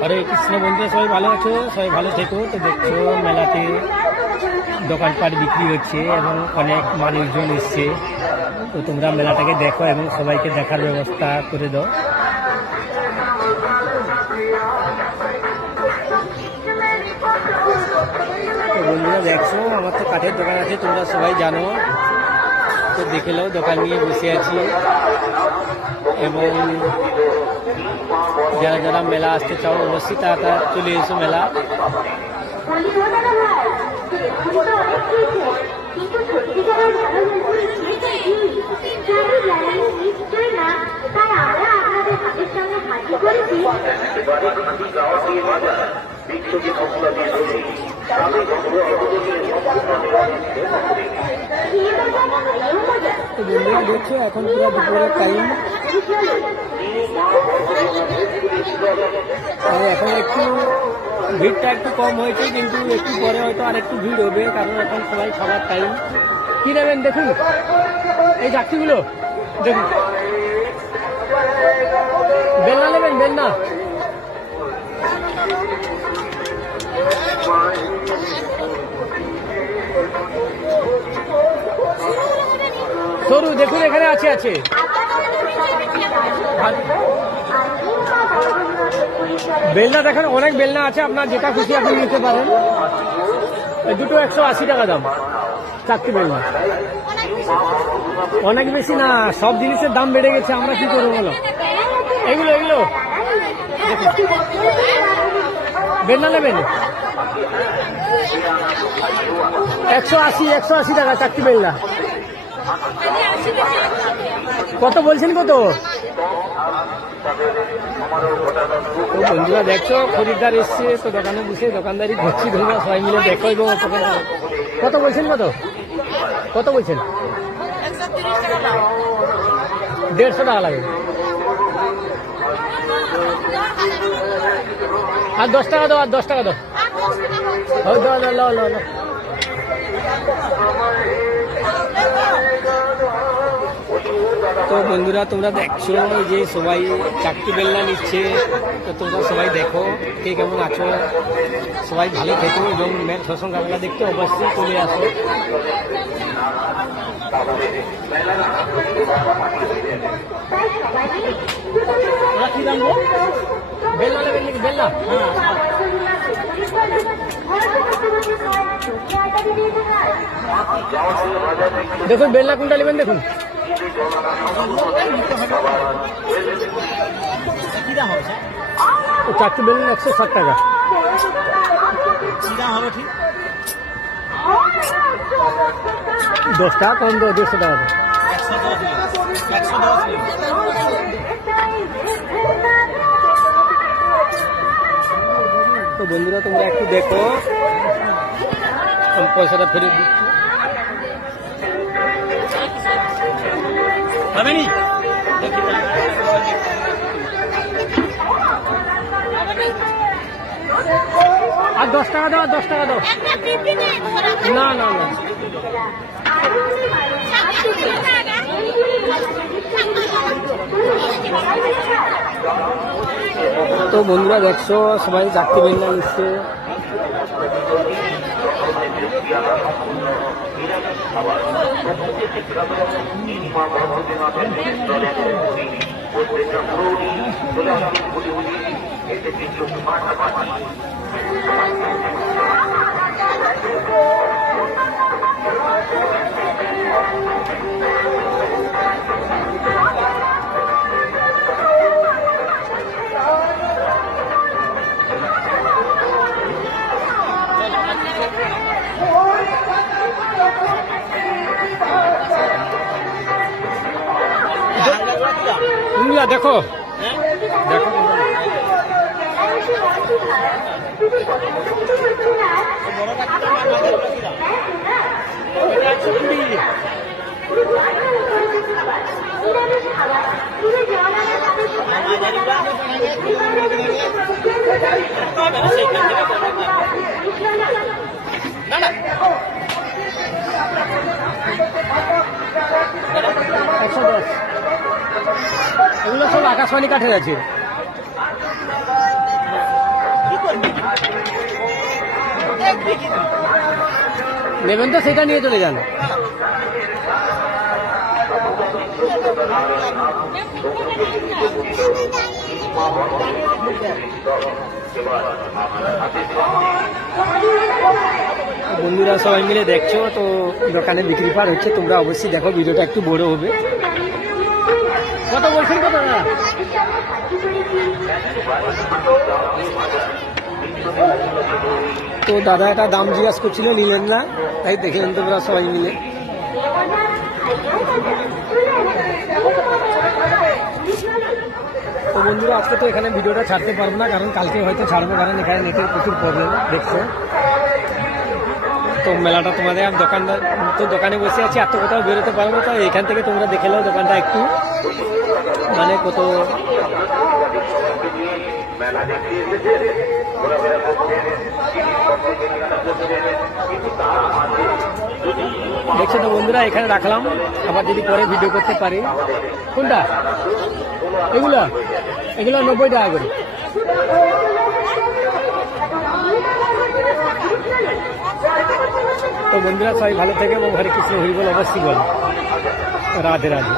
হরে কৃষ্ণ বন্ধুরা, সবাই ভালো আছো, সবাই ভালো থেকো। তো দেখছো মেলাতে দোকানপাট বিক্রি হচ্ছে এবং অনেক মানুষজন এসছে। তো তোমরা মেলাটাকে দেখো এবং সবাইকে দেখার ব্যবস্থা করে দাও। তো বন্ধুরা দেখছো, আমার তো কাঠের দোকান আছে, তোমরা সবাই জানো। তো দেখে নাও, দোকান নিয়ে বসে আছি এবং যারা যারা মেলা আসতে চাও অবশ্যই তারা চলে এসো মেলা। তো বন্ধুরা দেখছো, এখন পুরো দুপুরের টাইম। এখন একটু ভিড়টা একটু কম হয়েছে, কিন্তু একটু পরে হয়তো আর একটু ভিড় হবে, কারণ এখন সবাই খাবার টাইম। কি নেবেন দেখুন, এই যাত্রীগুলো দেখুন। বেলনা নেবেন? বেলনা সরু দেখুন, এখানে আছে আছে বেলনা দেখেন, অনেক বেলনা আছে, আপনার যেটা খুশি আপনি নিতে পারেন। দুটো 180 টাকা দাম, 4টি বেলনা। অনেক বেশি না, সব জিনিসের দাম বেড়ে গেছে, আমরা কি করবো বলো। এগুলো এগুলো বেলনা নেবেন? 180 টাকা 4টি বেলনা। কত বলছেন? কত? বন্ধুরা দেখছো, খরিদ্দার এসছে, তো দোকানে বসে দোকানদারি ঘুরছি, ধরবো সবাই মিলে দেখো। এবং কত বলছেন? কত বলছেন? 150 টাকা লাগে। আর 10 টাকা দাও, আর 10 টাকা দাও। তো বন্ধুরা তোমরা দেখছো যে সবাই 4টি বেলনা নিচ্ছে। তো তোমরা সবাই দেখো কে কেমন আছো, সবাই ভালো থেকো এবং সৎসঙ্গ মেলা দেখতে অবশ্যই চলে আসো। কি দাম গো? বেলনা নেবেন নাকি? বেলনা দেখুন, বেলনা কোনটা নেবেন দেখুন। তো 4টি বেলুন 160 টাকা। 10 টাকা কম দাও, 150 টাকা। তো বন্ধুরা তোমরা একটু দেখো, পয়সাটা ফেরত দিচ্ছি। আর 10 টাকা দাও, আর 10 টাকা দাও। না না না, তো বন্ধুরা দেখছো সবাই 4টি বেলনা নিচ্ছে। দেখো দেখো, না 110। এগুলো সব আকাশবাণী কাঠের আছে। নেবেন তো সেটা নিয়ে চলে যান। বন্ধুরা সবাই মিলে দেখছো তো দোকানে বিক্রি পার হচ্ছে, তোমরা অবশ্যই দেখো, ভিডিওটা একটু বড় হবে। কত বলছেন কত না? তো দাদা একটা দাম জিজ্ঞাসা করছিল, নিলেন না, তাই দেখলেন তোমরা সবাই মিলে। তো বন্ধুরা আজকে তো এখানে ভিডিওটা ছাড়তে পারবো না, কারণ কালকে হয়তো ছাড়বো, কারণ এখানে নেটের প্রচুর প্রবলেম দেখছো। তো মেলাটা তোমাদের দোকানদার তো দোকানে বসে আছি, আর তো কোথাও বেরোতে পারবো না, তো এখান থেকে তোমরা দেখে নাও দোকানটা একটু, মানে কত দেখছো। তো বন্ধুরা এখানে রাখলাম, আবার যদি পরে ভিডিও করতে পারি। কোনটা? এগুলো এগুলো 90 টাকা করে। তো বন্ধুরা সবাই ভালো থেকে এবং হরে কৃষ্ণ হরি বল অবশ্যই বল। রাধে রাধে।